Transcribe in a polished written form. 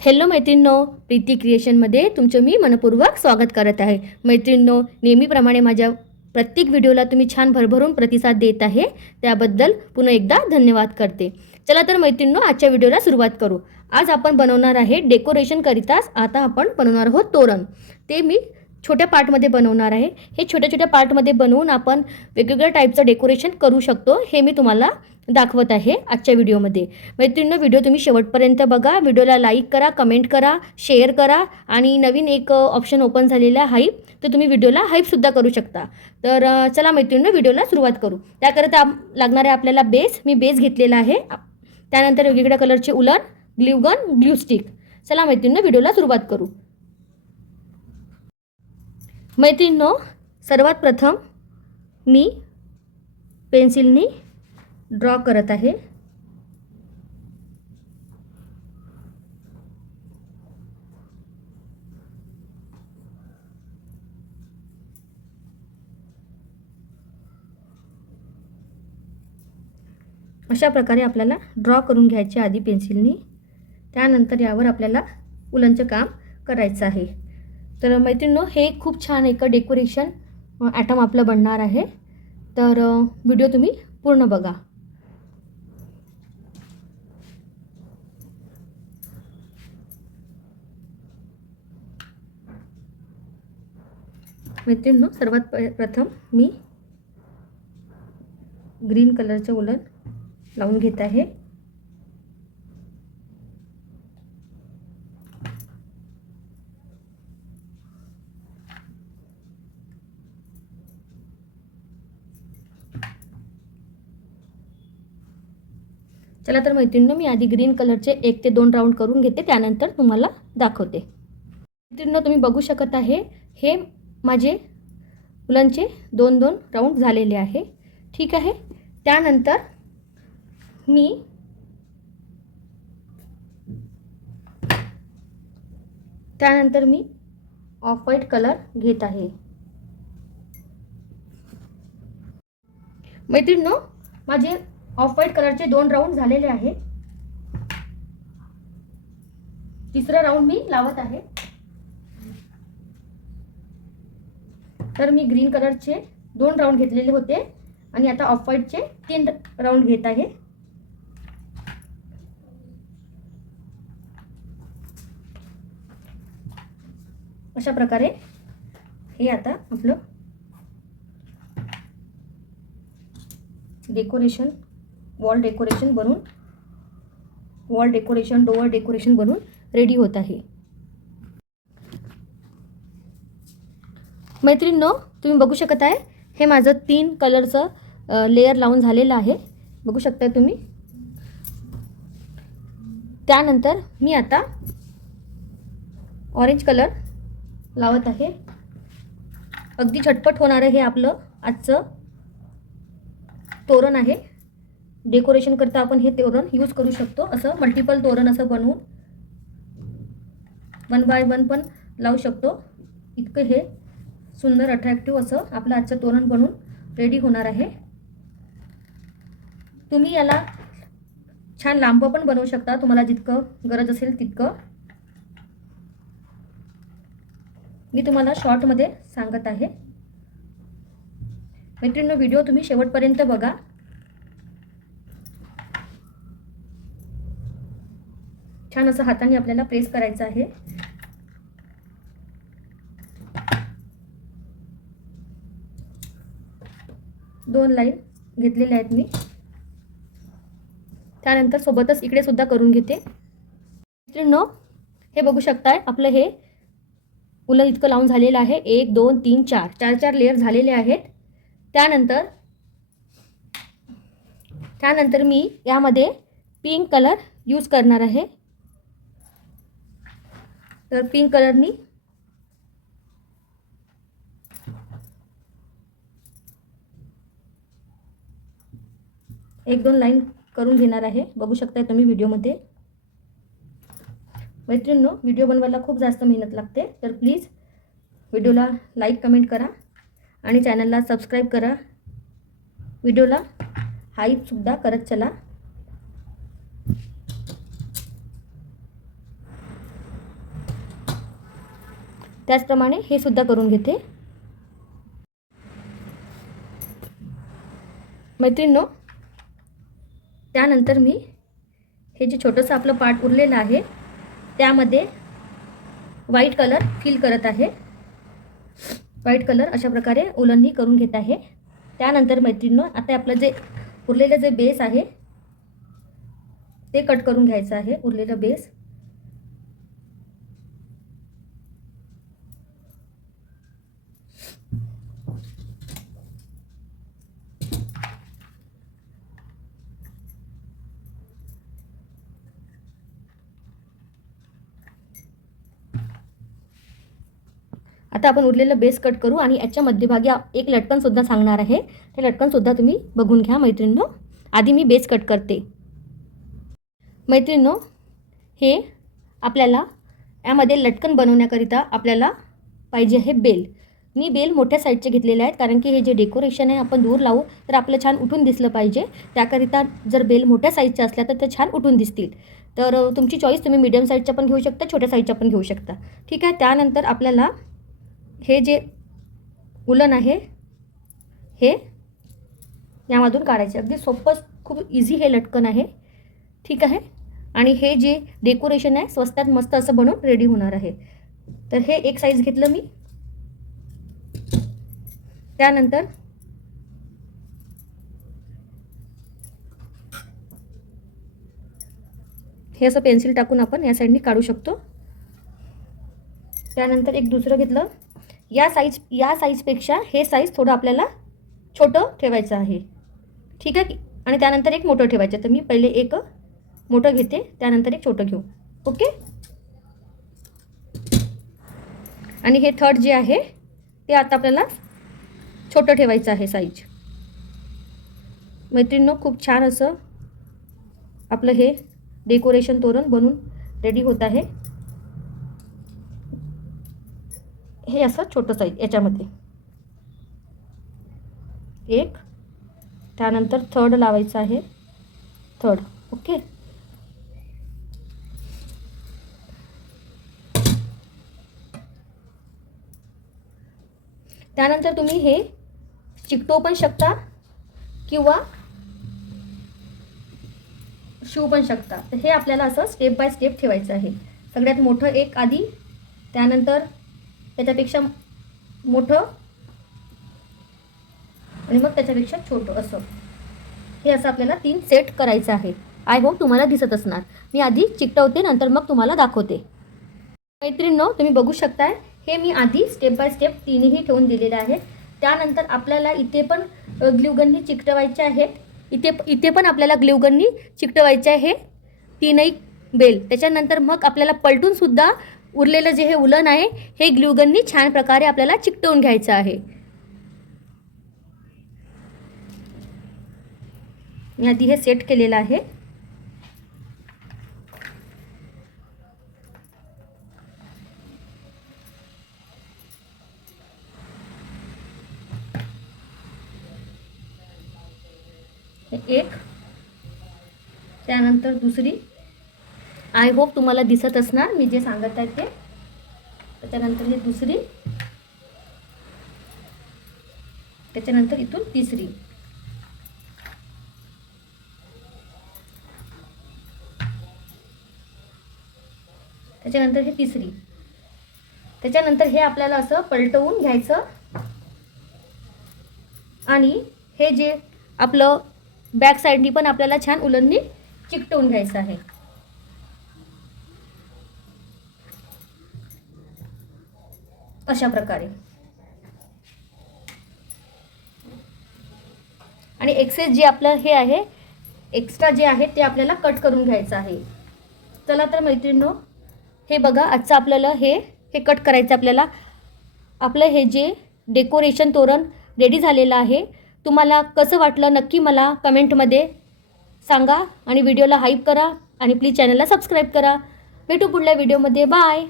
Hello मैत्रिणींनो, प्रीती क्रिएशनमध्ये तुमचं मी मनपूर्वक स्वागत करत आहे. मैत्रिणींनो, नेहमीप्रमाणे माझ्या प्रत्येक व्हिडिओला तुम्ही छान भरभरून प्रतिसाद देत आहे, त्याबद्दल पुन्हा एकदा धन्यवाद करते. चला तर मैत्रिणींनो, आजच्या व्हिडिओला सुरुवात करू. आज आपण बनवणार आहे डेकोरेशनकरिताच आता आपण बनवणार आहोत तोरण. ते मी छोट्या पार्टमध्ये बनवणार आहे. हे छोट्या छोट्या पार्टमध्ये बनवून आपण वेगवेगळ्या टाईपचं डेकोरेशन करू शकतो, हे मी तुम्हाला दाखवत आहे आजच्या व्हिडिओमध्ये. मैत्रिणींनो, व्हिडिओ तुम्ही शेवटपर्यंत बघा. व्हिडिओला लाईक करा, कमेंट करा, शेअर करा आणि नवीन एक ऑप्शन ओपन झालेला आहे हाईप, तर तुम्ही व्हिडिओला हाईपसुद्धा करू शकता. तर चला मैत्रिणींनो, व्हिडिओला सुरुवात करू. त्याकरिता लागणार आहे आपल्याला बेस. मी बेस घेतलेला आहे. त्यानंतर वेगवेगळ्या कलरचे उलन, ग्ल्यू गन, ग्ल्यू स्टिक. चला मैत्रिणींनो, व्हिडिओला सुरुवात करू. मैत्रिणींनो, सर्वात प्रथम मी पेन्सिलनी ड्रॉ करत आहे. अशा प्रकारे आपल्याला ड्रॉ करून घ्यायचे आधी पेन्सिलनी. त्यानंतर यावर आपल्याला उलनचं काम करायचं आहे. तर मैत्रिणींनो, हे खूप छान एक डेकोरेशन ॲटम आपलं बनणार आहे. तर व्हिडिओ तुम्ही पूर्ण बघा. मैत्रिणींनो, सर्वात प्रथम मी ग्रीन कलरचं उलन लावून घेत आहे. चला तर मैत्रिणींनो, मी आधी ग्रीन कलरचे 1 ते 2 राऊंड करून घेते, त्यानंतर तुम्हाला दाखवते. मैत्रिणींनो, तुम्ही बघू शकत आहे, हे माझे उलनचे 2-2 राऊंड झालेले आहे. ठीक आहे. त्यानंतर मी ऑफ व्हाईट कलर घेत आहे. मैत्रिणींनो, माझे ऑफ व्हाईट कलरचे 2 राऊंड झालेले आहे. तिसरा राऊंड मी लावत आहे. तर मी ग्रीन कलरचे 2 राऊंड घेतलेले होते आणि आता ऑफ व्हाईटचे 3 राऊंड घेत आहे. अशा प्रकारे हे आता आपलं decoration, wall decoration door decoration बनून रेडी होत आहे. मैत्रिणींनो, तुम्ही बघू शकत आहे, हे माझं 3 कलरचं लेयर लावून झालेलं आहे. बघू शकता तुम्ही. त्यानंतर मी आता ऑरेंज कलर लावत आहे. अगदी झटपट होणारं हे आपलं आजचं तोरण आहे. डेकोरेशन करता आपण हे तोरण यूज करू शकतो. असं मल्टिपल तोरण असं बनवून 1 बाय 1 पण लावू शकतो. इतकं हे सुंदर अट्रॅक्टिव्ह असं आपलं आजचं तोरण बनून रेडी होणार आहे. तुम्ही याला छान लांब पण बनवू शकता, तुम्हाला जितकं गरज असेल तितकं. मी तुम्हाला शॉर्टमध्ये सांगत आहे. मैत्रिणींनो, व्हिडिओ तुम्ही शेवटपर्यंत बघा. छान असं हाताने आपल्याला प्रेस करायचं आहे. दोन लाईन घेतलेल्या आहेत मी. त्यानंतर सोबतच इकडे सुद्धा करून घेते. मैत्रिणींनो, हे बघू शकताय, आपलं हे उलन इतकं लावून झालेलं आहे. 1 2 3 4 4 लेयर झालेले आहेत. त्यानंतर मी यामध्ये पिंक कलर यूज करणार आहे. तर पिंक कलरनी एक 2 लाईन करून घेणार आहे. बघू शकताय तुम्ही व्हिडिओमध्ये. मैत्रिणींनो, व्हिडिओ बनवायला खूप जास्त मेहनत लागते, तर प्लीज व्हिडिओला लाईक कमेंट करा आणि चॅनलला सबस्क्राईब करा. व्हिडिओला हाईपसुद्धा करत चला. त्याचप्रमाणे हे सुद्धा करून घेते. मैत्रिणींनो, त्यानंतर मी हे जे छोटंसं आपलं पार्ट उरलेलं आहे त्यामध्ये व्हाईट कलर फिल करत आहे. व्हाईट कलर अशा प्रकारे उलननी करून घेत आहे. त्यानंतर मैत्रिणींनो, आता आपलं जे उरलेलं जे बेस आहे ते कट करून घ्यायचं आहे. उरलेलं बेस आता आपण उरलेलं बेस कट करू आणि याच्या मध्यभागी एक लटकनसुद्धा सांगणार आहे. ते लटकनसुद्धा तुम्ही बघून घ्या मैत्रिणींनो. आधी मी बेस कट करते. मैत्रिणींनो, हे आपल्याला यामध्ये लटकन बनवण्याकरिता आपल्याला पाहिजे आहे बेल. मी बेल मोठ्या साईजचे घेतलेले आहेत, कारण की हे जे डेकोरेशन आहे आपण दूर लावू तर आपलं छान उठून दिसलं पाहिजे. त्याकरिता जर बेल मोठ्या साईजच्या असल्या तर ते छान उठून दिसतील. तर तुमची चॉईस, तुम्ही मीडियम साईजच्या पण घेऊ शकता, छोट्या साईजच्या पण घेऊ शकता. ठीक आहे. त्यानंतर आपल्याला हे जे उलन आहे हे यामधून काढायचे. अगदी सोपं, खूप इझी हे लटकन आहे. ठीक आहे. आणि हे जे डेकोरेशन आहे स्वस्तात मस्त असं बनवून रेडी होणार आहे. तर हे एक साईज घेतलं मी. त्यानंतर हे असं पेन्सिल टाकून आपण या साईडनी काढू शकतो. त्यानंतर एक दुसरं घेतलं. या साईजपेक्षा हे साईज थोडं आपल्याला छोटं ठेवायचं आहे. ठीक आहे. आणि त्यानंतर एक मोठं ठेवायचं. तर मी पहिले एक मोठं घेते, त्यानंतर एक छोटं घेऊ. ओके. आणि हे थर्ड जे आहे ते आता आपल्याला छोटं ठेवायचं आहे साईज. मैत्रिणींनो, खूप छान असं आपलं हे डेकोरेशन तोरण बनून रेडी होत आहे. हे असं छोटं साईज याच्यामध्ये एक, त्यानंतर थर्ड लावायचं आहे. थर्ड. ओके. त्यानंतर तुम्ही हे चिकटवू पण शकता किंवा शिवू पण शकता. तर हे आपल्याला असं स्टेप बाय स्टेप ठेवायचं आहे. सगळ्यात मोठं एक आधी, त्यानंतर त्याच्यापेक्षा मोठं आणि मग त्याच्यापेक्षा छोटं असं. हे असं आपल्याला 3 सेट करायचं आहे. आय होप तुम्हाला दिसत असणार. मी आधी चिकटवते, नंतर मग तुम्हाला दाखवते. मैत्रिणींनो, तुम्ही बघू शकताय हे मी आधी स्टेप बाय स्टेप 3ही ठेवून दिलेले आहेत. त्यानंतर आपल्याला इथे पण ग्लूगननी चिकटवायचे आहेत. इथे पण आपल्याला ग्लूगननी चिकटवायचे आहे 3ही बेल. त्याच्यानंतर मग आपल्याला पलटून सुद्धा उरलेलं जे हे उलन आहे हे ग्लूगननी छान प्रकारे आपल्याला चिकटवून घ्यायचं आहे. मी आधी हे सेट केलेलं आहे. एक, त्यानंतर दुसरी. आय होप तुम्हाला दिसत असणार मी जे सांगत आहे ते. त्याच्यानंतर ही दुसरी, त्याच्यानंतर इथून तिसरी. त्याच्यानंतर हे तिसरी. त्याच्यानंतर हे आपल्याला असं पलटवून घ्यायचं आणि हे जे आपलं बॅक साईडनी पण आपल्याला छान उलननी चिकटवून घ्यायचं आहे. अशा प्रकारे. आणि एक्सेस जे आपलं हे आहे, एक्स्ट्रा जे आहे ते आपल्याला कट करून घ्यायचं आहे. चला तर मैत्रिणींनो, हे बघा आजचं आपल्याला हे कट करायचं आपल्याला. आपलं हे जे डेकोरेशन तोरण रेडी झालेलं आहे. तुम्हाला कसं वाटलं नक्की मला कमेंटमध्ये सांगा आणि व्हिडिओला हाईप करा आणि प्लीज चॅनलला सबस्क्राईब करा. भेटू पुढल्या व्हिडिओमध्ये. बाय.